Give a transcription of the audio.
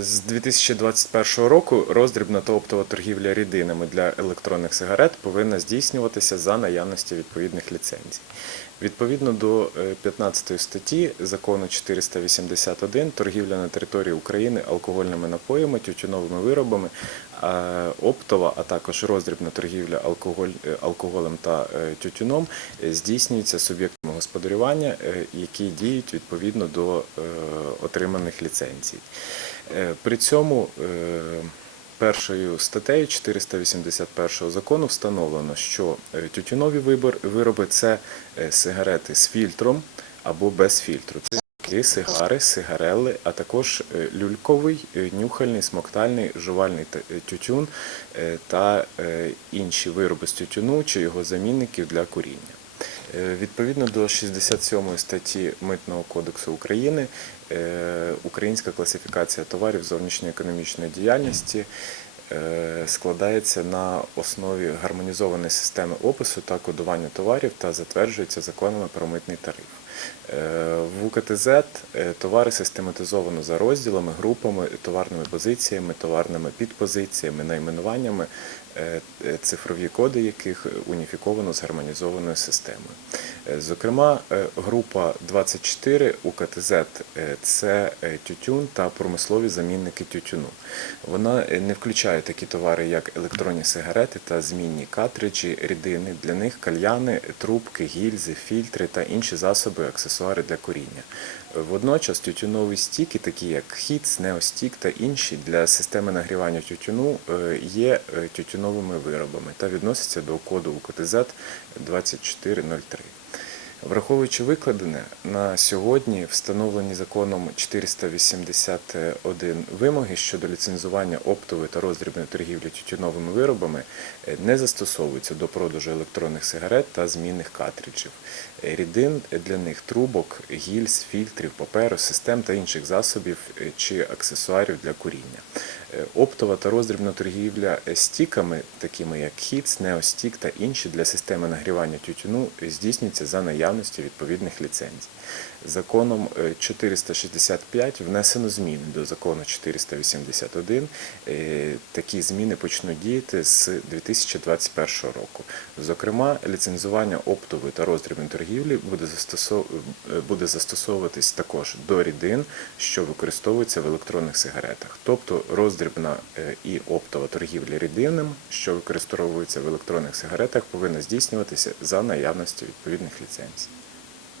З 2021 року роздрібна та оптова торгівля рідинами для електронних сигарет повинна здійснюватися за наявності відповідних ліцензій. Відповідно до е, 15 статті закону 481 торгівля на території України алкогольними напоями, тютюновими виробами, е, оптова, а також роздрібна торгівля е, алкоголем та е, тютюном е, здійснюється суб'єктами господарювання, е, які діють відповідно до е, отриманих ліцензій. Е, При цьому першою статтею 481 закону встановлено, що тютюнові вироби це сигарети з фільтром або без фільтру. Це сигари, сигарели, а також люльковий, нюхальний, смоктальний, жувальний тютюн та інші вироби з тютюну чи його замінників для куріння. Е, Відповідно до 67 статті Митного кодексу України, е, українська класифікація товарів зовнішньоекономічної діяльності е, складається на основі гармонізованої системи опису та кодування товарів та затверджується законами про митний тариф. Е, В УКТЗ е, товари систематизовано за розділами, групами, товарними позиціями, товарними підпозиціями, найменуваннями, е, цифрові коди яких уніфіковано з гармонізованою системою. Зокрема, група 24 УКТЗ це тютюн та промислові замінники тютюну. Вона не включає такі товари, як електронні сигарети та змінні картриджі, рідини. Для них кальяни, трубки, гільзи, фільтри та інші засоби, аксесуари для куріння. Е, Водночас тютюнові стіки, такі як хіц, неостік та інші для системи нагрівання тютюну е, є е, тютюновими виробами та відносяться до коду УКТЗ 2403. Враховуючи викладене, на сьогодні встановлені законом 481 вимоги щодо ліцензування оптової та роздрібної торгівлі тютюновими виробами е, не застосовуються до продажу електронних сигарет та змінних картриджів, е, рідин для них трубок, гільз, фільтрів, паперу, систем та інших засобів е, чи аксесуарів для куріння. Е, Оптова та роздрібна торгівля е, стіками, такими як хіц, неостік та інші для системи нагрівання тютюну, е, здійснюється за наявності відповідних ліцензій. Законом е, 465 внесено зміни до закону 481. Е, Такі зміни почнуть діяти з 2021 року. Зокрема, ліцензування оптової та роздрібної торгівлі буде застосов- е, буде застосовуватись також до рідин, що використовуються в електронних сигаретах, тобто роздрібна е, і оптова торгівля рідинним, що використовується в електронних сигаретах, повинна здійснюватися за наявності відповідних ліцензій.